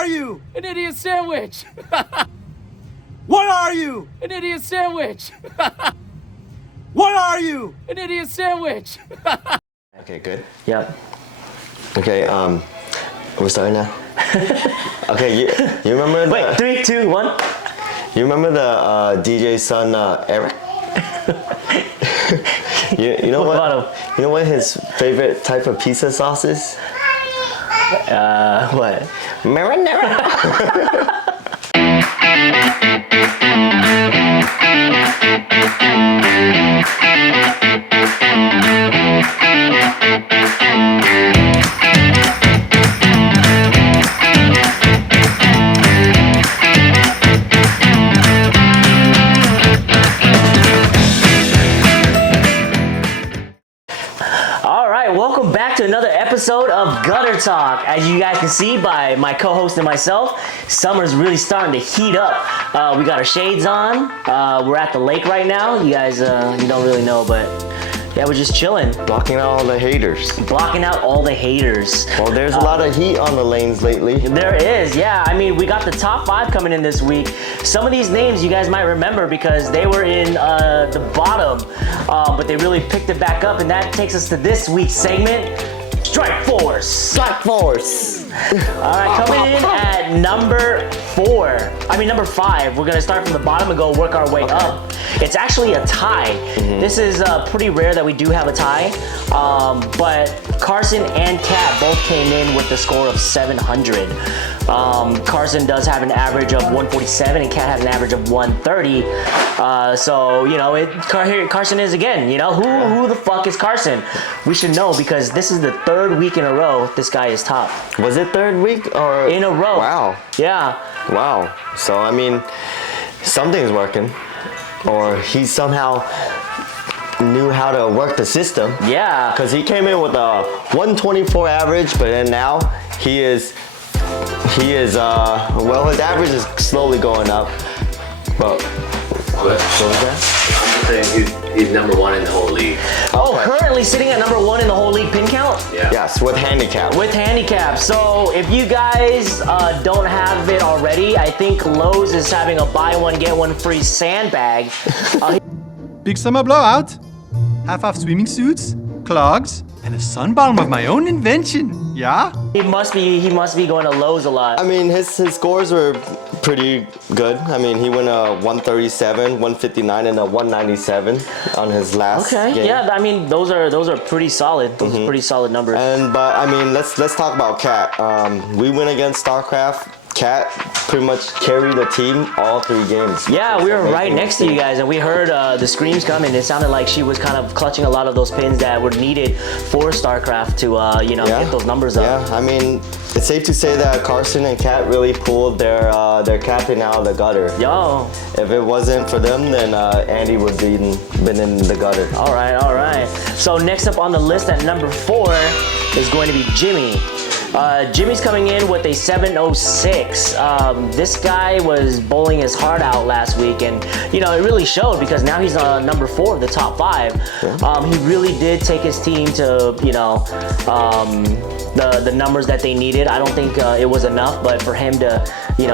are you? An idiot sandwich. What are you? An idiot sandwich. What are you? An idiot sandwich. Okay, good. Yep. Okay, we're starting now. Okay, you remember the... Wait, 3, 2, 1. You remember the DJ's son, Eric? you know what? You know what his favorite type of pizza sauce is? What? Marinara. Welcome back to another episode of Gutter Talk. As you guys can see by my co-host and myself, summer's really starting to heat up. We got our shades on. We're at the lake right now. You guys, you don't really know, but yeah, we're just chilling. Blocking out all the haters. Blocking out all the haters. Well, there's a lot of heat on the lanes lately. There is, yeah. I mean, we got the top 5 coming in this week. Some of these names you guys might remember because they were in the bottom, but they really picked it back up, and that takes us to this week's segment, Strike Force. Strike Force. All right, coming in at number 5. We're gonna start from the bottom and go work our way up. It's actually a tie. This is pretty rare that we do have a tie, but Carson and Kat both came in with the score of 700. Carson does have an average of 147 and Kat has an average of 130. So, you know, here Carson is again. You know, who the fuck is Carson? We should know because this is the 3rd week in a row this guy is top. Was it 3rd week or? In a row. Wow. Yeah. Wow. So, I mean, something's working. Or he somehow knew how to work the system. Yeah. Because he came in with a 124 average, but then now he is, well, his average is slowly going up. But, what was that? I'm saying he's number 1 in the whole league. Oh, currently sitting at number 1 in the whole league pin count? Yeah. Yes, with handicap. With handicap. So if you guys don't have it already, I think Lowe's is having a buy one, get one free sandbag. Big summer blowout. Half-off swimming suits, clogs, and a sunbalm of my own invention. Yeah? He must be going to Lowe's a lot. I mean, his scores were pretty good. I mean, he went a 137, 159, and a 197 on his last game. Yeah, I mean, those are pretty solid. Those are pretty solid numbers. But I mean, let's talk about Kat. We went against StarCraft. Kat pretty much carried the team all 3 games. Yeah, we were right next to you guys, and we heard the screams coming. It sounded like she was kind of clutching a lot of those pins that were needed for StarCraft to, get those numbers up. Yeah, I mean, it's safe to say that Carson and Kat really pulled their captain out of the gutter. Yo. If it wasn't for them, then Andy would been in the gutter. All right. So next up on the list at number 4 is going to be Jimmy. Jimmy's coming in with a 706. This guy was bowling his heart out last week, and it really showed because now he's number 4 of the top 5. He really did take his team to the numbers that they needed. I don't think it was enough, but for him to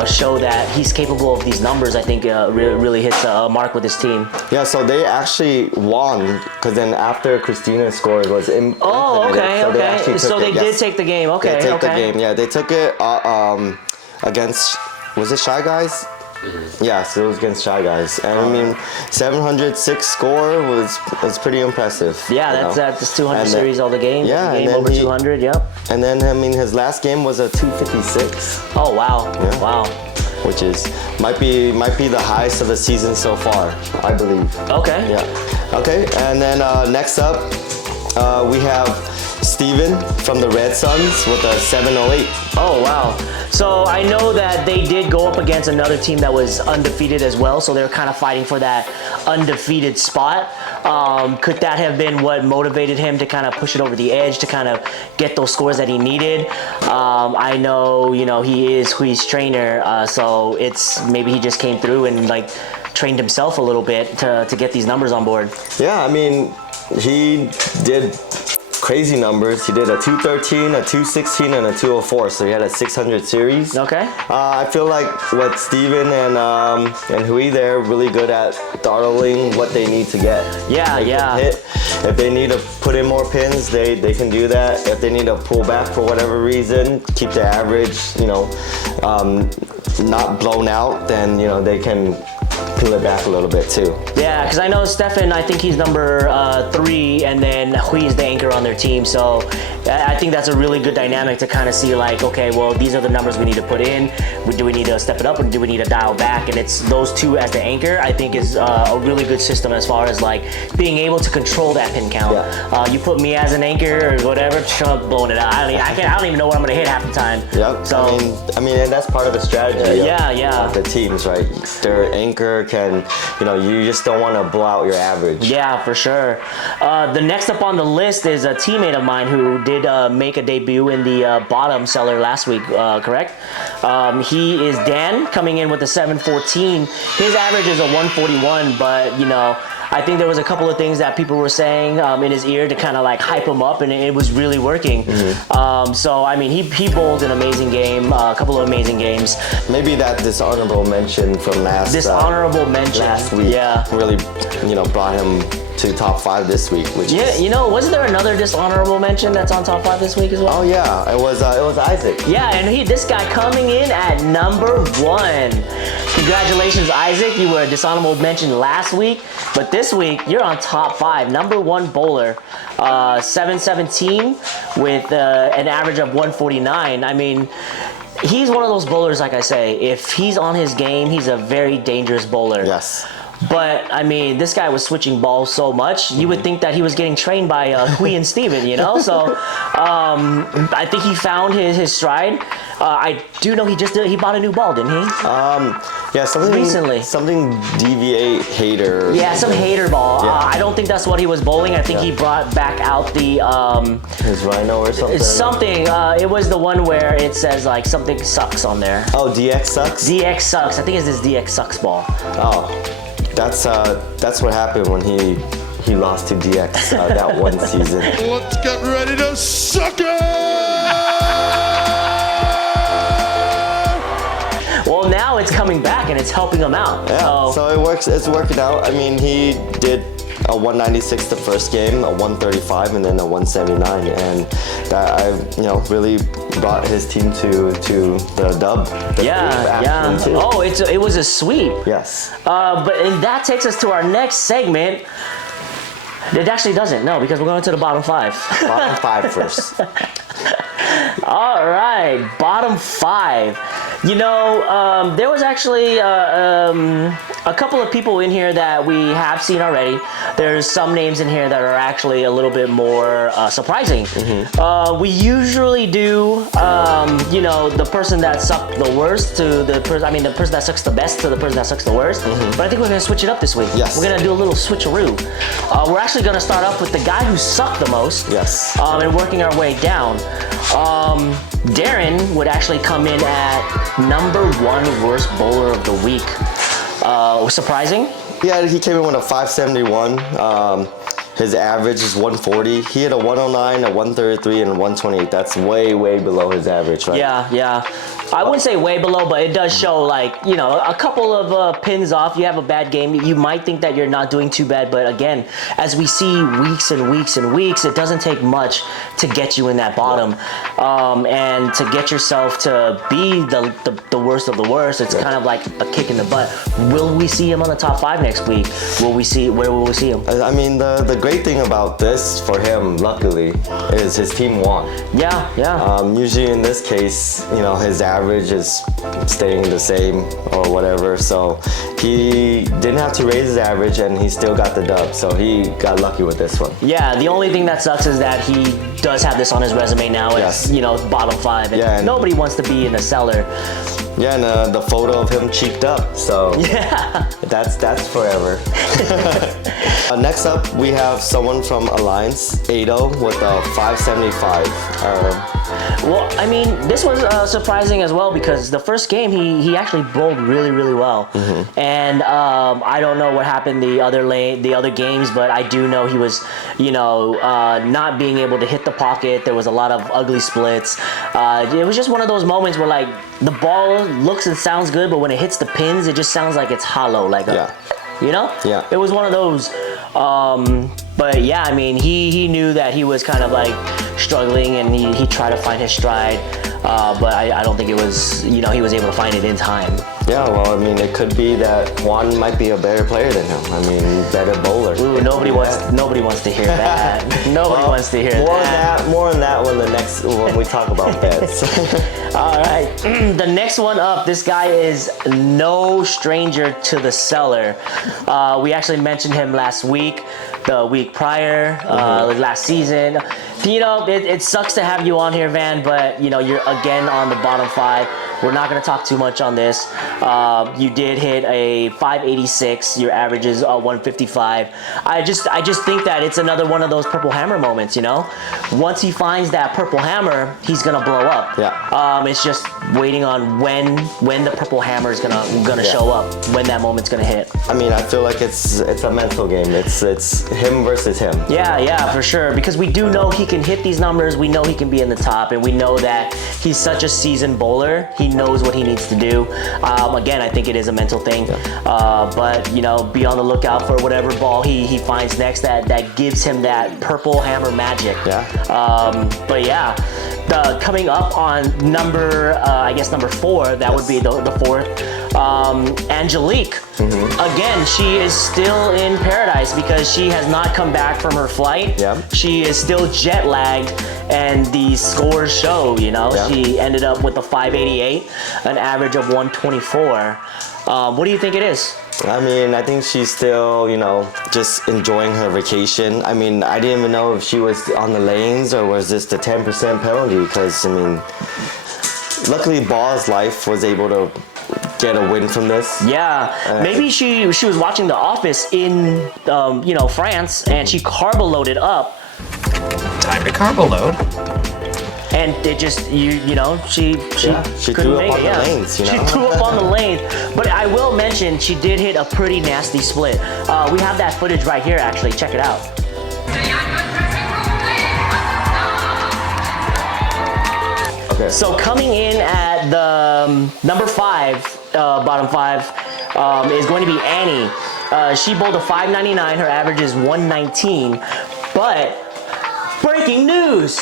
show that he's capable of these numbers, I think really hits a mark with his team. Yeah, so they actually won because then after Christina's score was implemented. Oh, okay. So they did take the game. Okay. They took the game. Yeah, they took it against, was it Shy Guys? Yeah, so it was against Shy Guys. And I mean, 706 score was pretty impressive. Yeah, that's 200 series all the games. Yeah, game over 200, yep. And then, I mean, his last game was a 256. Oh, wow. Yeah. Wow. Which might be the highest of the season so far, I believe. Okay. Yeah. Okay, and then next up, we have Steven from the Red Suns with a 708. Oh, wow. So I know that they did go up against another team that was undefeated as well, so they're kind of fighting for that undefeated spot. Could that have been what motivated him to kind of push it over the edge to kind of get those scores that he needed? I know, he is Hui's trainer, so maybe he just came through and trained himself a little bit to get these numbers on board. Yeah, I mean, he did crazy numbers. He did a 213, a 216, and a 204. So he had a 600 series. Okay. I feel like what Steven and Hui, they're really good at throttling what they need to get. Yeah, They yeah. can hit. If they need to put in more pins, they can do that. If they need to pull back for whatever reason, keep the average, not blown out, then they can peel it back a little bit too. Yeah, because I know Stefan, I think he's number 3, and then Hui is the anchor on their team. So I think that's a really good dynamic to kind of see like, okay, well, these are the numbers we need to put in. Do we need to step it up or do we need to dial back? And it's those two as the anchor, I think is a really good system as far as like being able to control that pin count. Yeah. You put me as an anchor or whatever, blowing it out. I don't even know what I'm going to hit half the time. Yep. So I mean, and that's part of the strategy. Yeah. Of the teams, right? Their anchor can, you just don't want to blow out your average. Yeah, for sure. The next up on the list is a teammate of mine who did make a debut in the bottom cellar last week, correct? He is Dan, coming in with a 714. His average is a 141, but I think there was a couple of things that people were saying in his ear to kind of like hype him up, and it was really working. So I mean, he bowled an amazing game, a couple of amazing games. Maybe that dishonorable mention from last week, really, brought him to top 5 this week. Which wasn't there another dishonorable mention that's on top 5 this week as well? Oh yeah, it was Isaac. Yeah, and this guy coming in at number 1. Congratulations, Isaac. You were a dishonorable mention last week, but this week you're on top 5, number 1 bowler, 717 with an average of 149. I mean, he's one of those bowlers, like I say, if he's on his game, he's a very dangerous bowler. Yes. But I mean, this guy was switching balls so much, you would think that he was getting trained by Hui and Steven, So I think he found his stride. I do know he bought a new ball, didn't he? Yeah, something recently. Something deviate hater. Yeah, some hater ball. Yeah. I don't think that's what he was bowling. I think he brought back out the his Rhino or something. Something. It was the one where it says like something sucks on there. Oh, DX sucks. DX sucks. I think it's this DX sucks ball. Oh, that's what happened when he lost to DX that one season. Let's get ready to suck it! Well, now it's coming back and it's helping him out. Yeah, so it works. It's working out. I mean, he did a 196 the first game, a 135, and then a 179, and that really brought his team to the dub. Yeah. Too. Oh, it was a sweep. Yes. And that takes us to our next segment. It actually doesn't, no, because we're going to the bottom 5. Bottom 5 first. All right, bottom 5. There was actually a couple of people in here that we have seen already. There's some names in here that are actually a little bit more surprising. We usually do, the person that sucked the worst to the person that sucks the best to the person that sucks the worst. But I think we're gonna switch it up this week. Yes. We're gonna do a little switcheroo. We're actually gonna start off with the guy who sucked the most. Yes. And working our way down. Darren would actually come in at number 1 worst bowler of the week. Surprising? Yeah, he came in with a 571. His average is 140. He had a 109, a 133, and a 128. That's way, way below his average, right? Yeah. I wouldn't say way below, but it does show like, a couple of pins off. You have a bad game. You might think that you're not doing too bad, but again, as we see weeks and weeks and weeks, it doesn't take much to get you in that bottom. And to get yourself to be the worst of the worst, it's kind of like a kick in the butt. Will we see him on the top 5 next week? Where will we see him? I mean, the great thing about this for him, luckily, is his team won. Yeah. Usually in this case, his average is staying the same or whatever, so he didn't have to raise his average and he still got the dub, so he got lucky with this one. Yeah, the only thing that sucks is that he does have this on his resume now as, bottom 5, and nobody wants to be in the cellar. Yeah, and the photo of him cheeked up, so yeah, that's forever. Next up, we have have someone from Alliance, Ado, with a 575. Well, I mean, this was surprising as well because the first game he actually bowled really, really well, and I don't know what happened the other games, but I do know he was, not being able to hit the pocket. There was a lot of ugly splits. It was just one of those moments where like the ball looks and sounds good, but when it hits the pins, it just sounds like it's hollow, like Yeah. It was one of those. But yeah, I mean, he knew that he was kind of like struggling, and he tried to find his stride. But I don't think it was, he was able to find it in time. Yeah, well, I mean, it could be that Juan might be a better player than him. I mean, better bowler. Ooh, nobody wants to hear that. Nobody wants to hear that. More on that when we talk about bets. All right, the next one up, this guy is no stranger to the cellar. We actually mentioned him last week, the week prior, last season. It sucks to have you on here, Van, but you're again on the bottom 5. We're not going to talk too much on this. You did hit a 586. Your average is 155. I just think that it's another one of those Purple Hammer moments. Once he finds that Purple Hammer, he's gonna blow up. Yeah. It's just waiting on when the Purple Hammer is gonna show up, when that moment's gonna hit. I mean, I feel like it's a mental game. It's him versus him. Yeah, for sure. Because we do know he can hit these numbers. We know he can be in the top, and we know that he's such a seasoned bowler. He knows what he needs to do. Again, I think it is a mental thing. But be on the lookout for whatever ball he finds next that gives him that Purple Hammer magic. Yeah. But yeah, coming up on number 4, that would be the fourth. Angelique. Again, she is still in paradise because she has not come back from her flight. Yeah. She is still jet lagged, and the scores show. Yeah. She ended up with a 588, an average of 124. What do you think it is? I mean, I think she's still, just enjoying her vacation. I mean, I didn't even know if she was on the lanes or was this the 10% penalty because, I mean, luckily Ball's Life was able to get a win from this. Yeah, maybe she was watching The Office in, France, and she carbo loaded up. Time to carbo load. And it just, she She couldn't threw up make on it. the Yeah. lanes, She threw up on the lanes. But I will mention, she did hit a pretty nasty split. We have that footage right here, actually. Check it out. Okay. So coming in at the number 5, bottom 5, is going to be Annie. She bowled a 599. Her average is 119. But breaking news!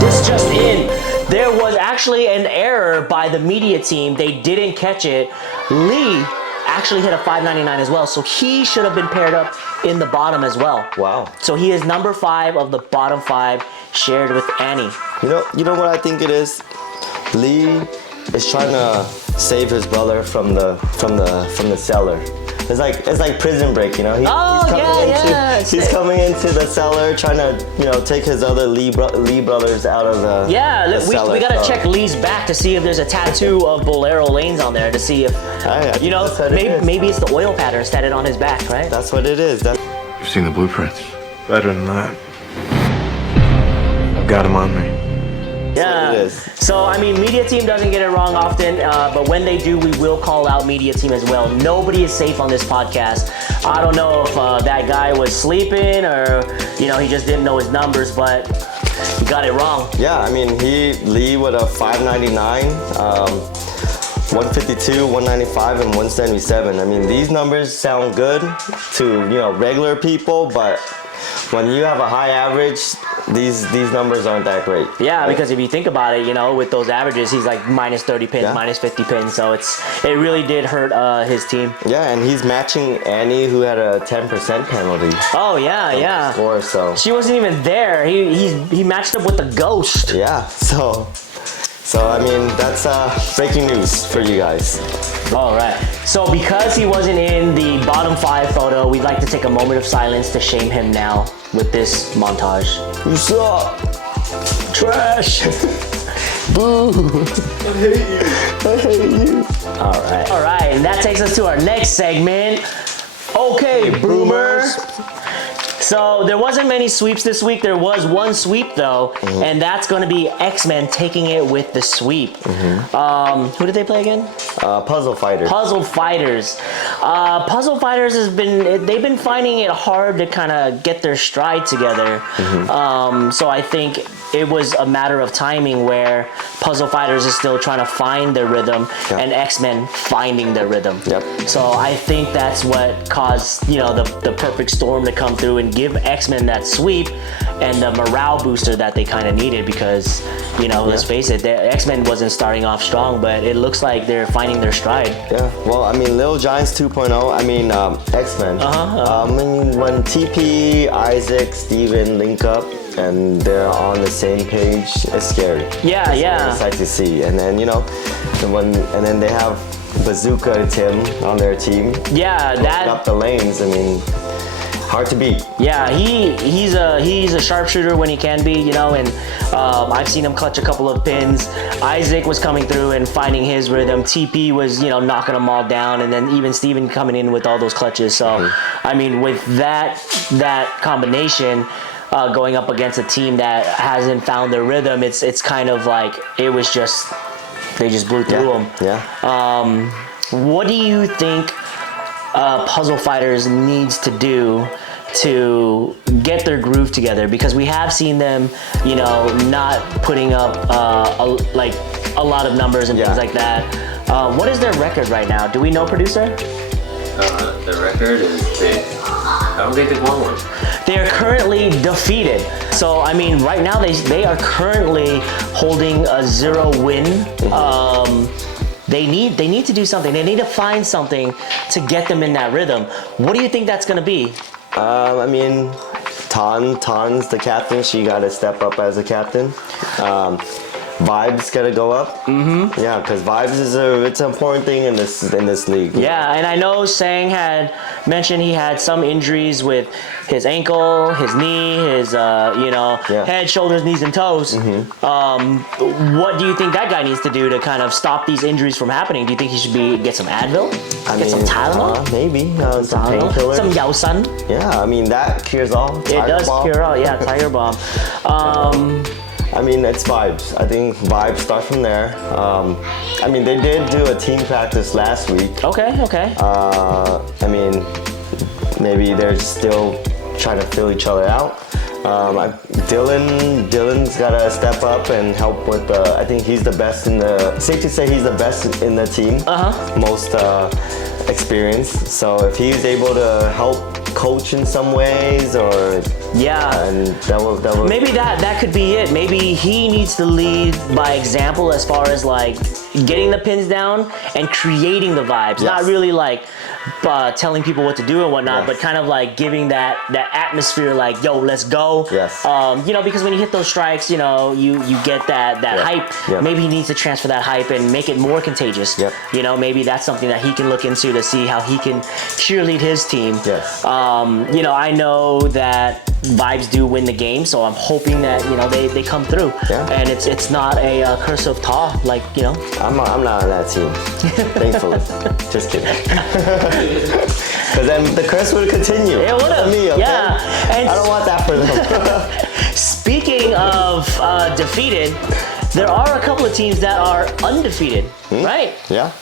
This just in. There was actually an error by the media team. They didn't catch it. Lee actually hit a 599 as well, so he should have been paired up in the bottom as well. Wow. So he is number 5 of the bottom 5, shared with Annie. You know what I think it is? Lee is trying to save his brother from the cellar. It's like Prison Break, He's coming into the cellar, trying to take his other Lee brothers out of the the cellar. We gotta check Lee's back to see if there's a tattoo of Bolero Lanes on there to see if maybe it's the oil pattern stated on his back, right? That's what it is. You've seen the blueprints. Better than that. I've got them on me. Yeah. It is. So, I mean, media team doesn't get it wrong often, but when they do, we will call out media team as well. Nobody is safe on this podcast. I don't know if that guy was sleeping or, he just didn't know his numbers, but he got it wrong. Yeah, I mean, Lee with a 599, 152, 195, and 177. I mean, these numbers sound good to, regular people, but when you have a high average, these numbers aren't that great. Yeah, because if you think about it, with those averages, he's like minus 30 pins, minus 50 pins, so it really did hurt his team. Yeah, and he's matching Annie, who had a 10% penalty. Oh yeah. Score, so she wasn't even there. He matched up with the ghost. Yeah, so I mean, that's breaking news for you guys. All right. So because he wasn't in the bottom 5 photo, we'd like to take a moment of silence to shame him now with this montage. You suck. Trash. Boo. I hate you. All right. And that takes us to our next segment. Okay, Boomers. So there wasn't many sweeps this week. There was one sweep though, and that's going to be X-Men taking it with the sweep. Who did they play again? Puzzle Fighters. Puzzle Fighters. Puzzle Fighters they've been finding it hard to kind of get their stride together. So I think it was a matter of timing where Puzzle Fighters is still trying to find their rhythm and X-Men finding their rhythm. So I think that's what caused, the perfect storm to come through and give X-Men that sweep and the morale booster that they kind of needed because, let's face it, X-Men wasn't starting off strong, but it looks like they're finding their stride. Yeah, well, I mean, Little Giants 2.0, X-Men. When TP, Isaac, Steven link up, and they're on the same page, it's scary. Yeah. It's like to see. And then, and then they have Bazooka Tim on their team. Yeah, that up the lanes, hard to beat. Yeah, he's a sharpshooter when he can be, and I've seen him clutch a couple of pins. Isaac was coming through and finding his rhythm. TP was, knocking them all down, and then even Steven coming in with all those clutches. So, with that combination, going up against a team that hasn't found their rhythm, it's kind of like they just blew through them. Yeah. What do you think Puzzle Fighters needs to do to get their groove together? Because we have seen them, not putting up a lot of numbers and things like that. What is their record right now? Do we know, producer? The record is I don't think they've won one. They are currently defeated. So, right now they are currently holding a 0 win. They need to do something. They need to find something to get them in that rhythm. What do you think that's going to be? Ton's the captain. She got to step up as a captain. Vibes got to go up. Yeah, because vibes it's an important thing in this league. Yeah, and I know Sang had mentioned he had some injuries with his ankle, his knee, his head, shoulders, knees, and toes. What do you think that guy needs to do to kind of stop these injuries from happening? Do you think he should get some Advil? Get some Tylenol? Maybe some painkiller. Some Yao Sun? Yeah, that cures all. It does cure all. Yeah, Tiger Bomb. It's vibes. I think vibes start from there. They did do a team practice last week. Okay. Maybe they're still trying to fill each other out. Dylan's got to step up and help with I think he's the best safe to say he's the best in the team. Most experienced. So if he's able to help coach in some ways and that will maybe that could be it. Maybe he needs to lead by example as far as getting the pins down and creating the vibes. Not really telling people what to do and whatnot, but kind of giving that atmosphere yo, let's go. Because when you hit those strikes, you get that hype. Maybe he needs to transfer that hype and make it more contagious. Maybe that's something that he can look into to see how he can cheerlead his team. I know that vibes do win the game, so I'm hoping that they come through. And it's not a curse of Tho, I'm not on that team, thankfully. Just kidding. Because then the curse would continue. It would have. Me, okay? Yeah. And I don't want that for them. Speaking of defeated, there are a couple of teams that are undefeated, right? Yeah.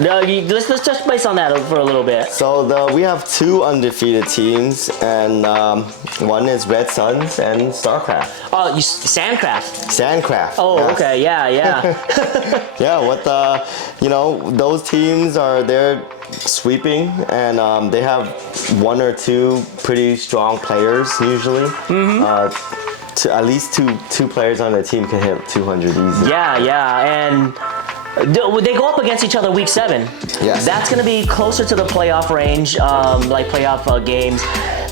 Let's touch base on that for a little bit. So we have 2 undefeated teams, and one is Red Suns and StarCraft. Oh, Sandcraft. Sandcraft. Oh, yes. Okay, yeah. Yeah, those teams they're sweeping, and they have 1 or 2 pretty strong players usually. At least two players on the team can hit 200 easy. Yeah, and they go up against each other week 7. Yes. That's going to be closer to the playoff range, playoff games.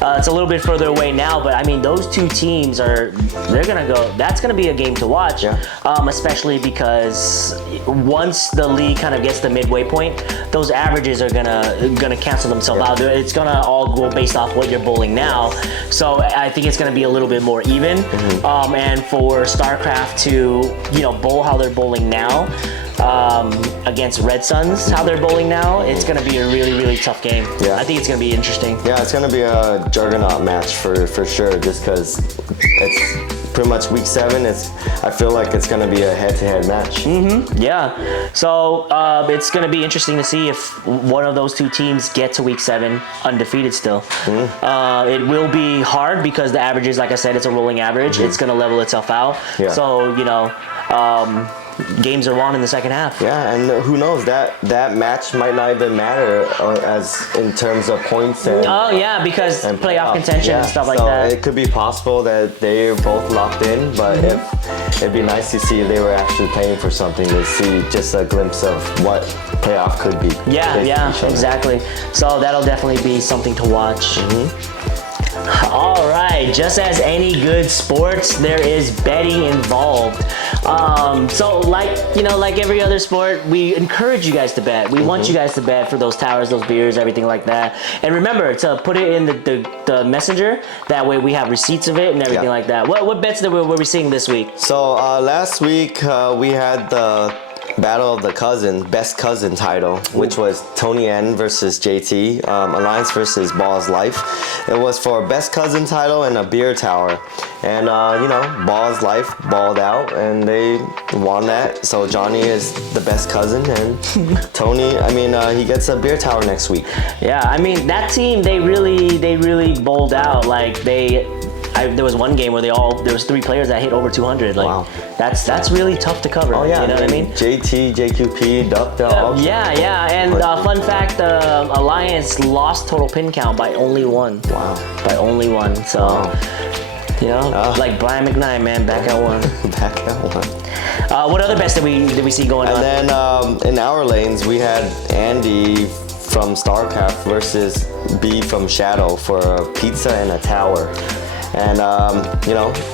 It's a little bit further away now, but those 2 teams they're going to go. That's going to be a game to watch, especially because once the league kind of gets to midway point, those averages are gonna cancel themselves out. It's gonna all go based off what you're bowling now. So I think it's gonna be a little bit more even. And for StarCraft to bowl how they're bowling now, against Red Suns, how they're bowling now, it's going to be a really, really tough game. Yeah. I think it's going to be interesting. Yeah, it's gonna be a juggernaut match for sure. Just because it's pretty much week 7. I feel like it's gonna be a head-to-head match. Yeah. So it's going to be interesting to see if one of those two teams get to week 7 undefeated still. It will be hard because the averages, like I said, it's a rolling average. It's going to level itself out. Yeah. So, games are won in the second half. Yeah, and who knows, that match might not even matter as in terms of points and Oh yeah, because and playoff contention and stuff like so that. it could be possible that they're both locked in, but it'd be nice to see if they were actually playing for something, to see just a glimpse of what playoff could be. Yeah, Against yeah, each other. exactly. So that'll definitely be something to watch. All right, just as any good sports, there is betting involved. So like every other sport, we encourage you guys to bet. We want you guys to bet for those towers, those beers, everything like that. And remember to put it in the messenger. That way we have receipts of it and everything like that. What bets that were we seeing this week? So last week we had the Battle of the Best Cousin title, which was Tony N versus JT, Alliance versus Ball's Life. It was for Best Cousin title and a beer tower. And, Ball's Life balled out and they won that. So Johnny is the best cousin and Tony, he gets a beer tower next week. Yeah, I mean, that team, they really bowled out. Like, there was one game where there was 3 players that hit over 200. Like, Wow. That's really tough to cover. Oh, yeah. You know what I mean? JT, JQP, Duck Dog. Yeah. And fun fact, Alliance lost total pin count by only 1. Wow. By only 1. So, like Brian McKnight, man, back at 1. Back at 1. What other bets did we see going on? And then in our lanes, we had Andy from StarCraft versus B from Shadow for a pizza and a tower. And,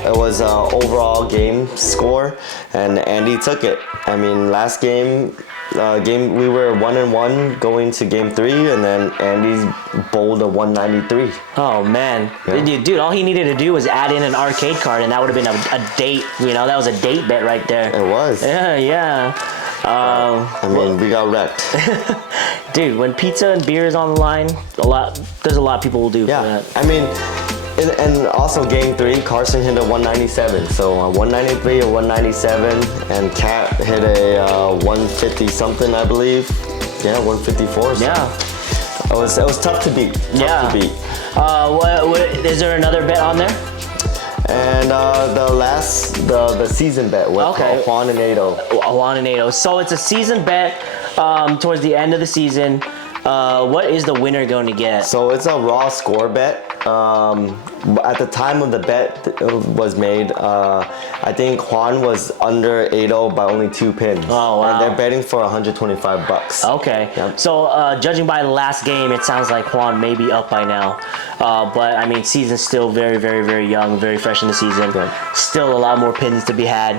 it was an overall game score, and Andy took it. I mean, last game we were 1-1 going to game 3, and then Andy bowled a 193. Oh, man. Yeah. Dude, all he needed to do was add in an arcade card, and that would have been a date. That was a date bet right there. It was. Yeah. We got wrecked. Dude, when pizza and beer is on the line, there's a lot of people will do for Yeah, that. and also game 3, Carson hit a 197. So 193 or 197, and Kat hit a 150 something, I believe. Yeah, 154. So Yeah. It was tough to beat. Tough to beat. What is there another bet on there? And the season bet with Juan and Ado. Juan and Ado. So it's a season bet towards the end of the season. What is the winner going to get? So it's a raw score bet. At the time of the bet was made, I think Juan was under Ado by only 2 pins. Oh, wow. And they're betting for $125. Okay. Yep. So judging by the last game, it sounds like Juan may be up by now. But season's still very, very, very young, very fresh in the season. Yeah. Still a lot more pins to be had.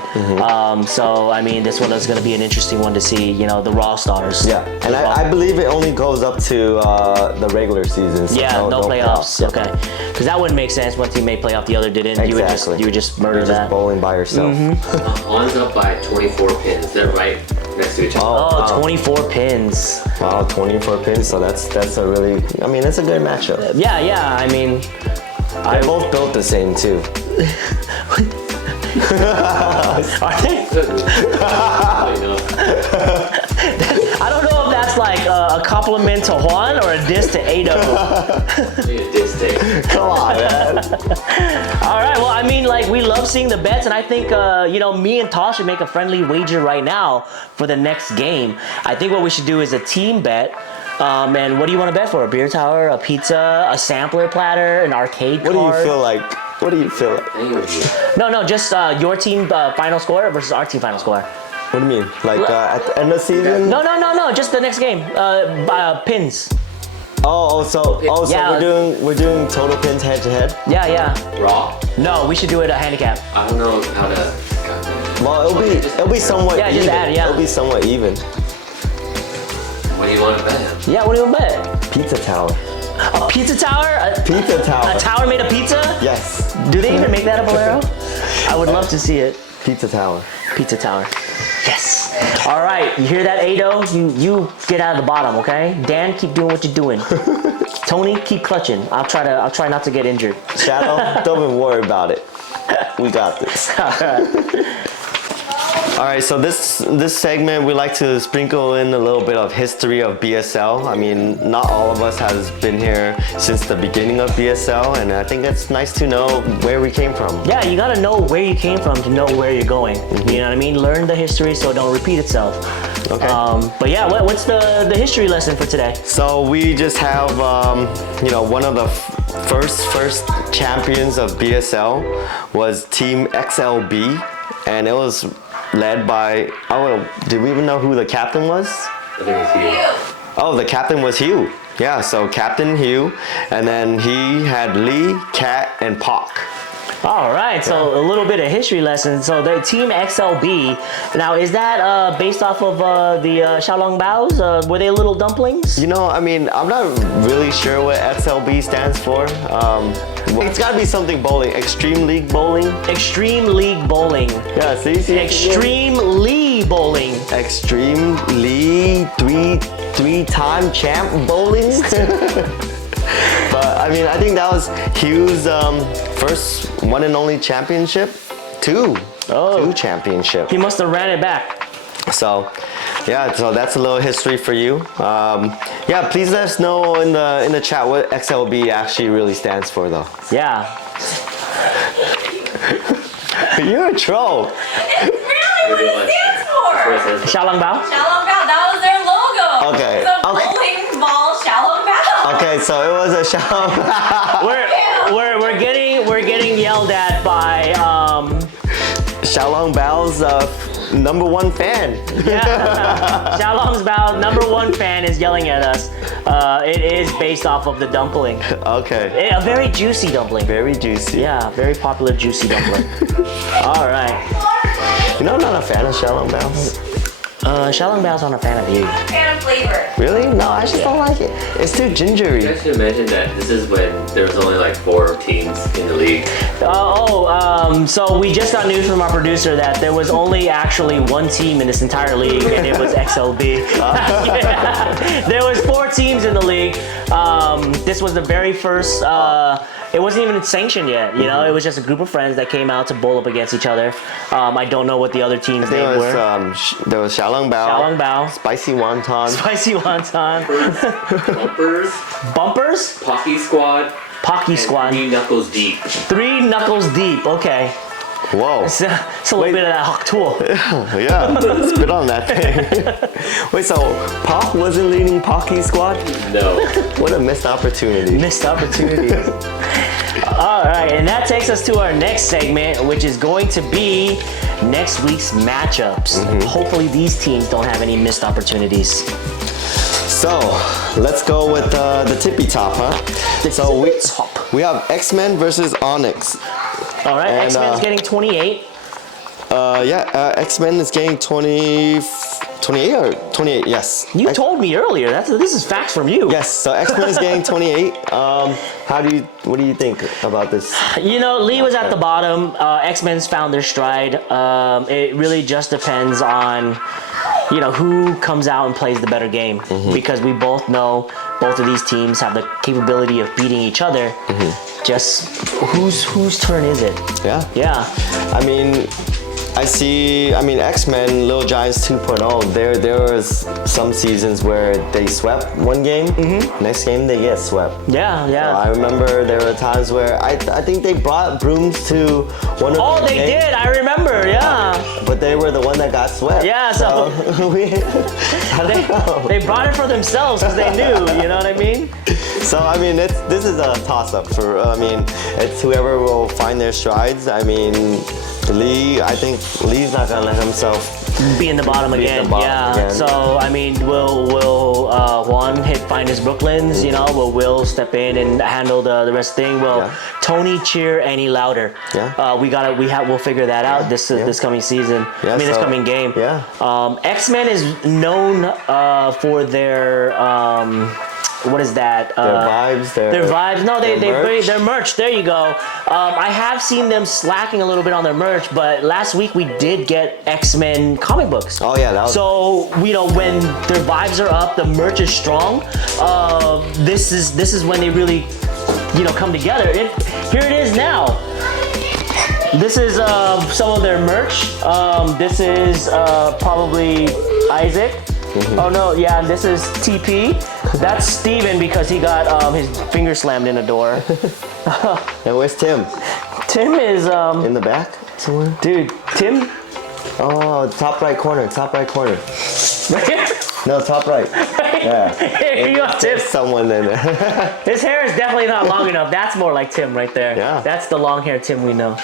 This one is going to be an interesting one to see. The raw stars. Yeah, and I believe it only goes up to the regular season. So no playoffs. Yeah. Okay, because that wouldn't make sense. One team may play off, the other didn't. Exactly. You would just murder You're that. just bowling by yourself. Juan's up by 24 pins. They're right next to each other. Oh, wow. 24 pins. Wow, 24 pins. So that's a really. It's a good matchup. Yeah. They're both built the same too. Are they? I don't know if that's like a compliment to Juan or a diss to Ado. Come on, man. All right, well, we love seeing the bets, and I think, me and Tosh should make a friendly wager right now for the next game. I think what we should do is a team bet. And what do you want to bet for? A beer tower, a pizza, a sampler platter, an arcade card? What do you feel like? No, just your team final score versus our team final score. What do you mean? Like at the end of the season? No, just the next game. Pins. So Yeah. we're doing total pins head to head. Yeah. Raw? No, we should do it a handicap. I don't know how to. Well, it'll be somewhat Yeah, even. just add, yeah. It'll be somewhat even. What do you want to bet? Yeah, what do you want to bet? Pizza tower. A pizza tower? Pizza tower. A tower made of pizza? Yes. Do they even make that at Bolero? I would love to see it. Pizza tower. Pizza tower. Yes. All right. You hear that, Ado? You get out of the bottom, okay? Dan, keep doing what you're doing. Tony, keep clutching. I'll try not to get injured. Shadow, don't even worry about it. We got this. All right, so this segment we like to sprinkle in a little bit of history of BSL. I mean, not all of us has been here since the beginning of BSL, and I think it's nice to know where we came from. Yeah, you gotta know where you came from to know where you're going. You know what I mean? Learn the history so it don't repeat itself. Okay. But yeah, what's the history lesson for today? So we just have, one of the first champions of BSL was Team XLB, and it was led by, did we even know who the captain was? I think it's Hugh. Oh, the captain was Hugh. Yeah, so Captain Hugh, and then he had Lee, Kat, and Pak. All right, so a little bit of history lesson. So the Team XLB, now is that based off of the Xiaolong Baos? Were they little dumplings? You know, I mean, I'm not really sure what XLB stands for. It's gotta be something bowling. Extreme League Bowling? Extreme League Bowling. Yeah, see? Extreme Lee Bowling. Extreme League, three-time champ bowling? But I mean, I think that was Hugh's first one and only championship. Two championship. He must have ran it back. So, yeah, so that's a little history for you. Yeah, please let us know in the chat what XLB actually really stands for, though. Yeah. You're a troll. It's really what it stands for. Xiaolong Bao? Xiaolong Bao, that was their logo. Okay, It's a okay. bowling ball Xiaolong Bao. Okay, so it was a shout. We're getting yelled at by Xiaolong Bao's #1 fan. yeah. Xiaolong's Bao #1 fan is yelling at us. It is based off of the dumpling. Okay. A very juicy dumpling. Very juicy. Yeah, very popular juicy dumpling. All right. You know, I'm not a fan of Xiaolong Bao. Xiaolong Bao's not a fan of you. I'm a fan of flavor. Really? No, I just don't like it. It's too You gingery. guys should mention that this is when there was only like 4 teams in the league. So we just got news from our producer that there was only actually 1 team in this entire league, and it was XLB. Yeah. There was 4 teams in the league. This was the very first. It wasn't even sanctioned yet. You know, it was just a group of friends that came out to bowl up against each other. I don't know what the other teams' names were. There was Xiaolong Bao. Xiaolong Bao. Spicy wonton. Spicy wonton. Bumpers, Bumpers. Pocky Squad, Pocky and Squad. 3 Knuckles Deep. 3 knuckles deep. Okay. Whoa. It's a little bit of that hok tool. Yeah, spit on that thing. Wait, so Pop wasn't leading Pocky Squad? No. What a missed opportunity. Missed opportunities. All right, and that takes us to our next segment, which is going to be next week's matchups. Hopefully these teams don't have any missed opportunities. So, let's go with the tippy top, huh? So we have X-Men versus Onyx. All right, And, X-Men's getting 28. X-Men is getting 28 or 28, yes. You told me earlier. This is facts from you. Yes, so X-Men is getting 28. What do you think about this? You know, Lee was at the bottom. X-Men's found their stride. It really just depends on, who comes out and plays the better game. Because we both know both of these teams have the capability of beating each other. Just whose turn is it? Yeah. Yeah. X-Men, Little Giants 2.0, there was some seasons where they swept one game, next game they get swept. Yeah. I remember there were times where I think they brought brooms to one of the Oh, they games, did. I remember. Yeah. but they were the one that got swept. Yeah, so- I don't know. They brought it for themselves because they knew. You know what I mean? So this is a toss-up it's whoever will find their strides. Lee, I think Lee's not gonna let himself Be in the bottom again. Yeah. So will Juan find his Brooklyns? Will Will step in and handle the rest thing? Will Tony cheer any louder? Yeah. We'll figure that out this coming season. Yeah, this coming game. Yeah. X-Men is known for their what is that? Their vibes, Their vibes. No, their merch. their merch. There you go. I have seen them slacking a little bit on their merch, but last week we did get X-Men comic books. Oh yeah, that was. So when their vibes are up, the merch is strong. This is when they really, come together. Here it is now. This is some of their merch. This is probably Isaac. Oh no, yeah, this is TP. That's Steven because he got his finger slammed in a door. And where's Tim? Tim is In the back somewhere? dude, Tim Oh, top right corner, right here. No, top right. Yeah. Here you go, Tim. There's someone in there. His hair is definitely not long enough. That's more like Tim right there. Yeah. That's the long hair Tim we know.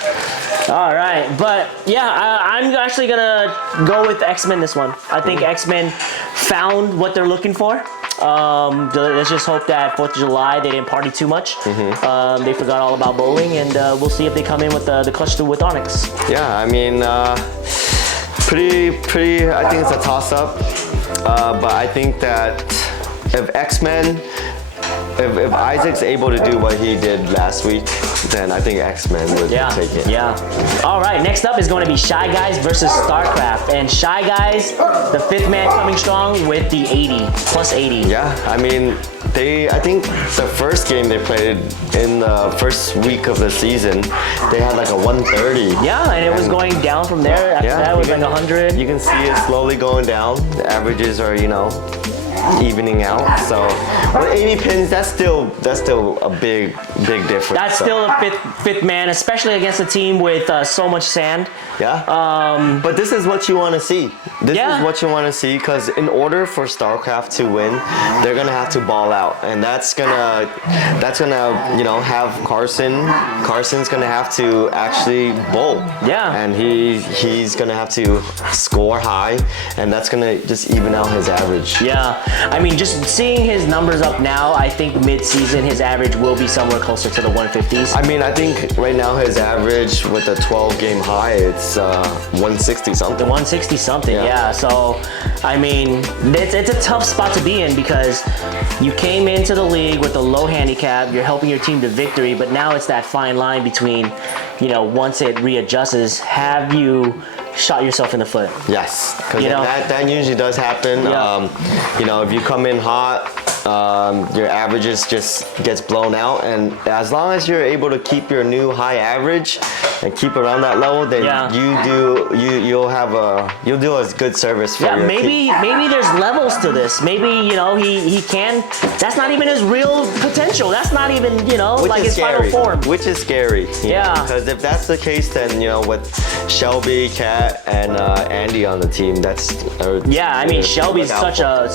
All right, but yeah, I'm actually gonna go with X-Men this one. I think X-Men found what they're looking for. Let's just hope that 4th of July they didn't party too much. They forgot all about bowling, and we'll see if they come in with the clutch with Onyx. Yeah, I mean, pretty. I think it's a toss-up, but I think that if X-Men, if Isaac's able to do what he did last week, then I think X-Men would take it. Yeah. All right, next up is going to be Shy Guys versus StarCraft. And Shy Guys, the 5th man coming strong with the 80, plus 80. Yeah, I mean, I think the first game they played in the first week of the season, they had like a 130. Yeah, and it was going down from there. After that, it was like 100. You can see it slowly going down. The averages are, evening out. So with 80 pins, that's still a big difference. That's still a fifth man, especially against a team with so much sand. Yeah. But this is what you want to see. This is what you want to see, because in order for StarCraft to win, they're gonna have to ball out, and that's gonna have Carson. Carson's gonna have to actually bowl. Yeah. And he's gonna have to score high, and that's gonna just even out his average. Yeah. I mean, just seeing his numbers up now, I think mid-season his average will be somewhere closer to the 150s. I mean, I think right now his average with a 12-game high, it's 160 something. The 160 something, yeah. So, I mean, it's a tough spot to be in, because you came into the league with a low handicap, you're helping your team to victory, but now it's that fine line between, once it readjusts, have you shot yourself in the foot? Yes, because that usually does happen. Yeah. If you come in hot, your averages just gets blown out, and as long as you're able to keep your new high average and keep around that level, then you'll do a good service for your maybe there's levels to this. Maybe he can. That's not even his real potential. That's not even like his final form. Which is scary. Yeah. Because if that's the case, then with Shelby, Kat, and Andy on the team, that's I mean, Shelby's such a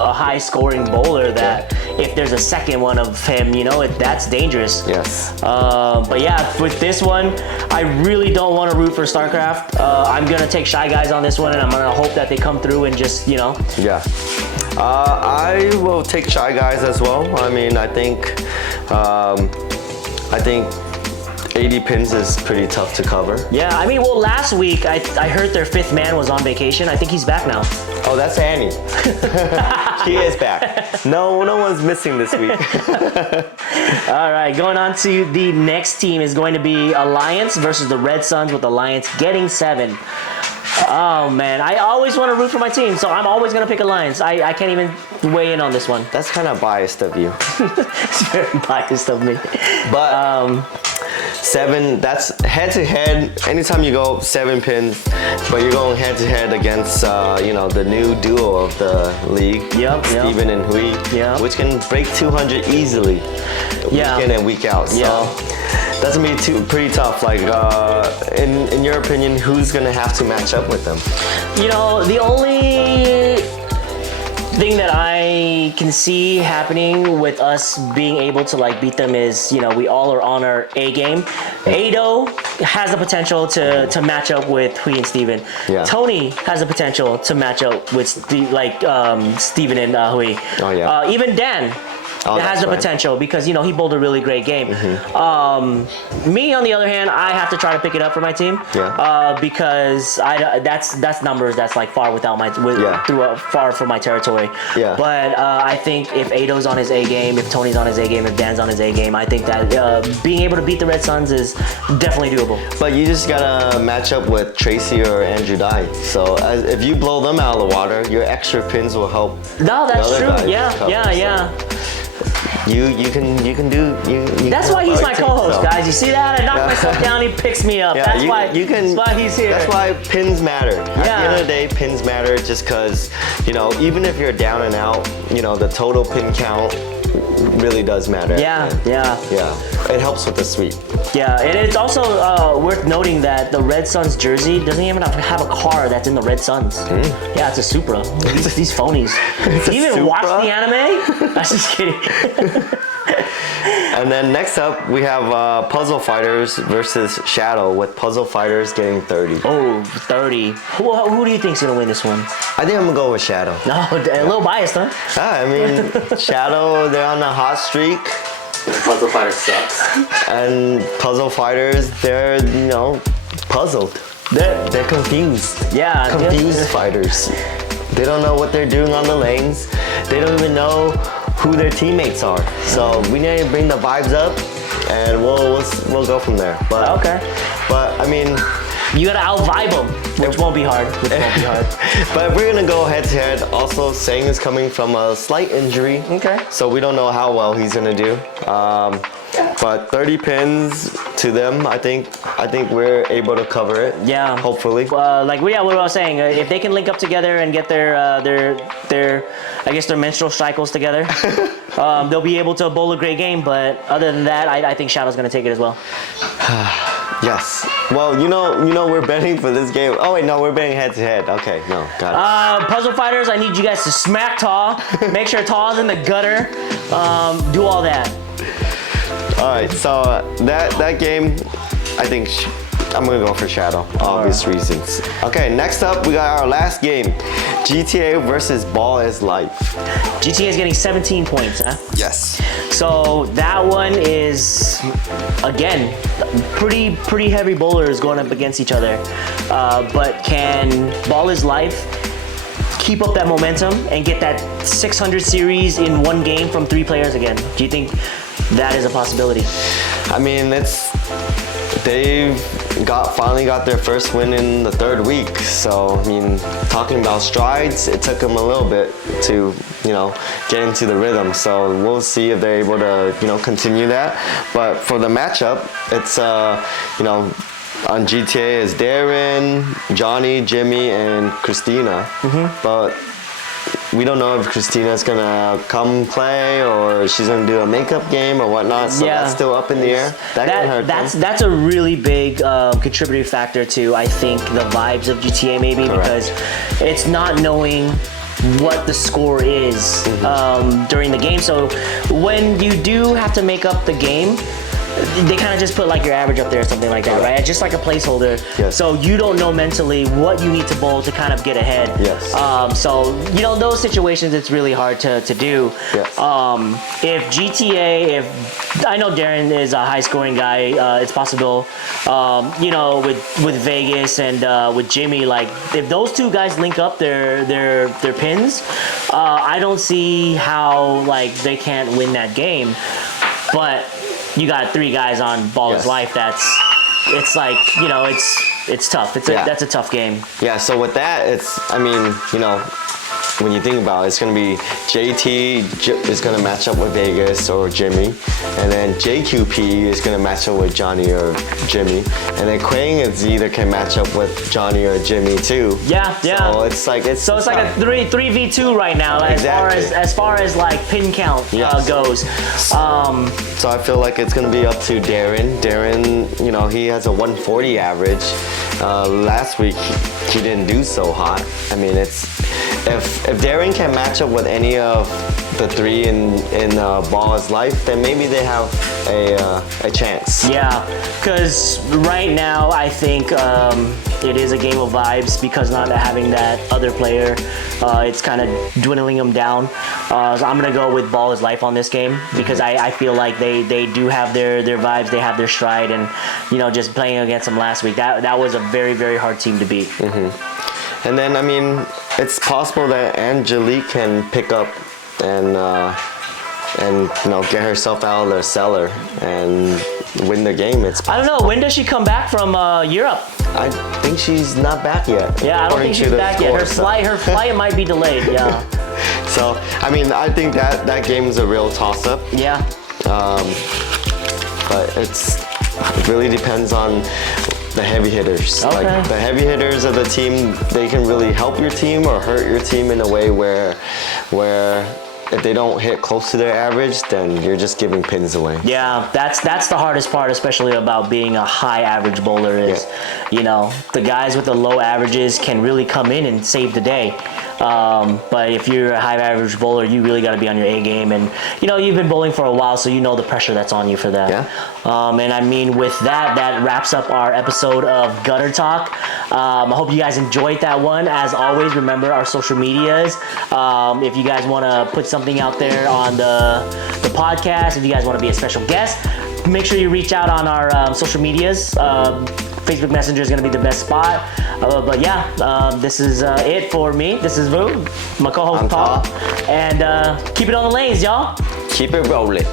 high scoring bowler that if there's a second one of him, that's dangerous. Yes. But yeah, with this one, I really don't want to root for StarCraft. I'm gonna take Shy Guys on this one, and I'm gonna hope that they come through and just Yeah. I will take Shy Guys as well. I mean, I think 80 pins is pretty tough to cover. Yeah, I mean, well, last week I heard their 5th man was on vacation. I think he's back now. Oh, that's Annie. She is back. No one's missing this week. All right, going on to the next team is going to be Alliance versus the Red Suns, with Alliance getting 7. Oh man, I always want to root for my team, so I'm always gonna pick Alliance. I can't even weigh in on this one. That's kind of biased of you. It's very biased of me. But 7, that's head to head. Anytime you go 7 pins, but you're going head to head against the new duo of the league, Steven and Hui, which can break 200 easily, week in and week out. So that's gonna be pretty tough. Like, in your opinion, who's gonna have to match up with them? The only thing that I can see happening with us being able to beat them is we all are on our A game. Ado has the potential to match up with Hui and Steven. Yeah. Tony has the potential to match up with Steven and Hui. Oh yeah. Even Dan Oh, that has that's the right. potential because you know he bowled a really great game. Me on the other hand, I have to try to pick it up for my team. Yeah. Because that's numbers that's like far without my far from my territory. Yeah. But I think if Ado's on his A game, if Tony's on his A game, if Dan's on his A game, I think that being able to beat the Red Suns is definitely doable. But you just gotta match up with Tracy or Andrew Dye. So if you blow them out of the water, your extra pins will help. No, that's the other true. guys Yeah, cover, yeah, so. yeah. You can do. That's why he's my co-host, so. guys. You see that? I knock myself down, he picks me up. Yeah, That's why he's here. That's why pins matter. At the Yeah. end of the day, pins matter just because, you know, even if you're down and out, you know, the total pin count really does matter. Yeah, yeah. Yeah. It helps with the sweep. Yeah, and it's also worth noting that the Red Suns jersey doesn't even have a car that's in the Red Suns. Yeah, it's a Supra. These phonies. Do you even watch Supra? the anime? I'm just kidding. And then next up, we have Puzzle Fighters versus Shadow, with Puzzle Fighters getting 30. Oh, 30. Who do you think's gonna win this one? I think I'm gonna go with Shadow. No, a little biased, huh? I mean, Shadow, they're on a hot streak. Puzzle Fighter sucks. And Puzzle Fighters, they're, you know, puzzled. They're confused. Yeah. Confused fighters. They don't know what they're doing on the lanes. They don't even know who their teammates are. So we need to bring the vibes up, and we'll go from there. But Okay. But I mean, You gotta out-vibe them, which won't be hard. but if we're gonna go head to head, also Sang is coming from a slight injury. Okay. So we don't know how well he's gonna do. But 30 pins to them, I think we're able to cover it. Yeah. Hopefully. Like what I was saying, if they can link up together and get their I guess their menstrual cycles together, they'll be able to bowl a great game. But other than that, I think Shadow's gonna take it as well. Yes. Well, you know, we're betting for this game. Oh wait, no, we're betting head to head. Okay, no, got it. Puzzle Fighters, I need you guys to smack Thaw, make sure Thaw's in the gutter, do all that. All right, so that game, I think I'm gonna go for Shadow, obvious reasons. Okay, next up we got our last game, GTA versus Ball is Life. GTA is getting 17 points, huh? Yes. So that one is, again, pretty heavy bowlers going up against each other. But can Ball is Life keep up that momentum and get that 600 series in one game from 3 players again? Do you think that is a possibility? I mean, they've finally got their first win in the 3rd week. So I mean, talking about strides, it took them a little bit to, you know, get into the rhythm. So we'll see if they're able to, you know, continue that. But for the matchup, it's you know, on GTA is Darren, Johnny, Jimmy, and Christina. But we don't know if Christina's gonna come play or she's gonna do a makeup game or whatnot. So that's still up in the air. That can hurt them. That's a really big contributing factor to, I think, the vibes of GTA maybe. Correct. Because it's not knowing what the score is during the game. So when you do have to make up the game, they kind of just put like your average up there or something like that, right? Just like a placeholder. Yes. So you don't know mentally what you need to bowl to kind of get ahead. Yes. So, you know, those situations, it's really hard to do. Yes. If GTA, I know Darren is a high scoring guy, it's possible, you know, with Vegas and with Jimmy, like if those 2 guys link up their pins, I don't see how like they can't win that game. But you got 3 guys on Ball is Life. It's like, you know, it's tough. That's a tough game. Yeah, so with that, I mean, you know, when you think about it, it's going to be JT is going to match up with Vegas or Jimmy, and then JQP is going to match up with Johnny or Jimmy, and then Quang is either can match up with Johnny or Jimmy too. Yeah. So it's like it's like a 3v2 right now, as far as like pin count goes. So I feel like it's going to be up to Darren. Darren, you know, he has a 140 average. Last week he didn't do so hot. I mean, if Darren can match up with any of the three in Ball is Life, then maybe they have a chance. Yeah, because right now I think it is a game of vibes because not having that other player, it's kind of dwindling them down. So I'm gonna go with Ball is Life on this game because I feel like they do have their vibes, they have their stride, and just playing against them last week, that was a very, very hard team to beat. And then I mean, it's possible that Angelique can pick up and get herself out of the cellar and win the game. I don't know. When does she come back from Europe? I think she's not back yet. Yeah, I don't think she's back yet. Her flight might be delayed. Yeah. So I mean, I think that game is a real toss-up. Yeah. But it really depends on the heavy hitters. Okay. Like the heavy hitters of the team, they can really help your team or hurt your team in a way where if they don't hit close to their average, then you're just giving pins away. Yeah, that's the hardest part, especially about being a high average bowler is, the guys with the low averages can really come in and save the day. But if you're a high average bowler, you really got to be on your A game, and you've been bowling for a while, so you know the pressure that's on you for that. Yeah. And I mean, with that wraps up our episode of Gutter Talk. I hope you guys enjoyed that one. As always, remember our social medias. If you guys want to put something out there on the podcast, if you guys want to be a special guest, make sure you reach out on our social medias. Facebook Messenger is going to be the best spot. But yeah, this is it for me. This is Vu, my co-host Paul. And keep it on the lanes, y'all. Keep it rolling.